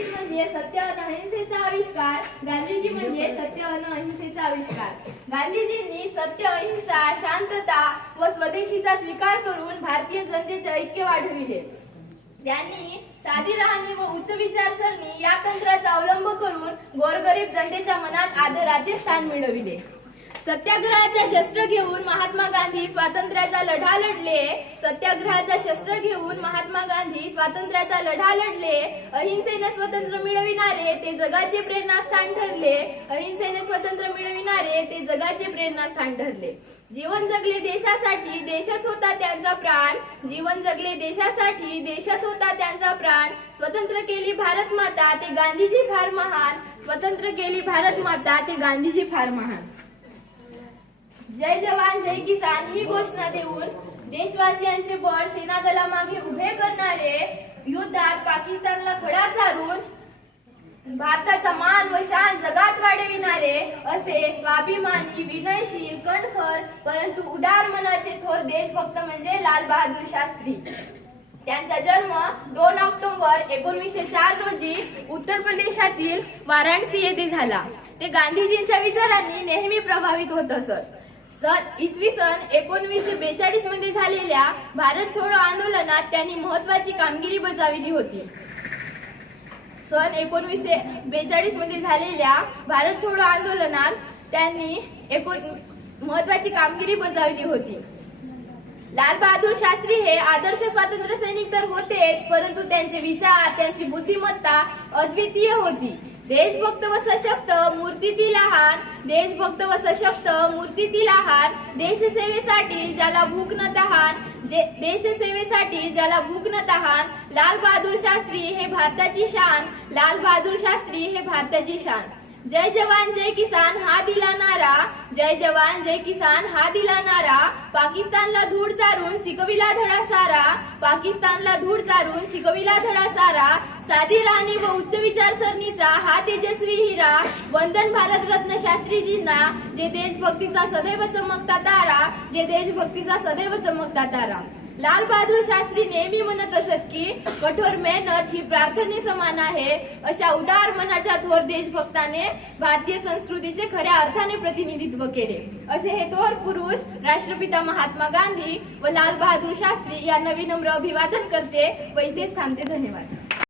गांधीजी म्हणजे सत्य अन अहिंसेचा आविष्कार. गांधीजी म्हणजे सत्य अन अहिंसेचा आविष्कार. गांधीजींनी सत्य अहिंसा शांतता व स्वदेशीचा स्वीकार करून भारतीय जनतेचे ऐक्य वाढविले. त्यांनी साधी राहणी व उच्च विचारसरणी या तंत्राचा अवलंब करून गोरगरीब जनतेच्या मनात आदराचे स्थान मिळविले. सत्याग्रहाचे शस्त्र घेऊन महात्मा गांधी स्वातंत्र्याचा लढा लढले. सत्याग्रहाचा शस्त्र घेऊन महात्मा गांधी स्वातंत्र्याचा लढा लढले. अहिंसेने स्वतंत्र मिळविणारे ते जगाचे प्रेरणास्थान ठरले. अहिंसेने स्वतंत्र मिळविणारे ते जगाचे प्रेरणास्थान ठरले. जीवन जगले देशासाठी देशच होता त्यांचा प्राण. जीवन जगले देशासाठी देशच होता त्यांचा प्राण. स्वतंत्र केली भारत माता ते गांधीजी फार महान. स्वतंत्र केली भारत माता ते गांधीजी फार महान. जय जवान जय किसान ही घोषणा देऊन देशवासियांचे बळ सेना दलामागे उभे करणारे युद्धात पाकिस्तानला खडा चारून भारताचा मान व शान जगात वाढविणारे असे स्वाभिमानी विनयशील कणखर परंतु उदार मनाचे थोर देशभक्त म्हणजे लाल बहादूर शास्त्री. त्यांचा जन्म दोन ऑक्टोबर एकोणीसशे चार रोजी उत्तर प्रदेशातील वाराणसी येथे झाला. ते गांधीजींच्या विचारांनी नेहमी प्रभावित होत असत. सन इसवी सन एकोणवीसशे बेचाळीसमध्ये झालेल्या भारत छोडो आंदोलनात त्यांनी महत्वाची कामगिरी बजावली होती. सन एकोणवीसशे बेचाळीसमध्ये झालेल्या भारत छोडो आंदोलनात त्यांनी एकोण महत्वाची कामगिरी बजावली होती. लाल बहादूर शास्त्री हे आदर्श स्वातंत्र्य सैनिक तर होतेच परंतु त्यांचे विचार त्यांची बुद्धिमत्ता अद्वितीय होती. देशभक्त व सशक्त मूर्तीतील लहान देशभक्त व सशक्त मूर्तीतील लहान देशसेवेसाठी ज्याला भूक न तहान जे देशसेवेसाठी ज्याला भूक न तहान लाल बहादूर शास्त्री हे भारताची शान. लाल बहादूर शास्त्री हे भारताची शान. जय जवान जय किसान हा दिला नारा. जय जवान जय किसान हा दिला नारा. पाकिस्तानला धूळ चारून शिकविला धडा सारा. पाकिस्तानला धूळ चारून शिकविला धडा सारा. साधी राहणी व उच्च विचारसरणीचा हा तेजस्वी हिरा. वंदन भारतरत्न शास्त्रीजींना जे देशभक्तीचा सदैव चमकता तारा. जे देशभक्तीचा सदैव चमकता तारा. लाल बहादूर शास्त्री नेहमी म्हणत असत की कठोर मेहनत ही प्रार्थने समान आहे. अशा उदार मनाच्या थोर देशभक्ताने भारतीय संस्कृतीचे खऱ्या अर्थाने प्रतिनिधित्व केले. असे हे थोर पुरुष राष्ट्रपिता महात्मा गांधी व लाल बहादूर शास्त्री यांना विनम्र अभिवादन करते व इथेच थांबते. धन्यवाद.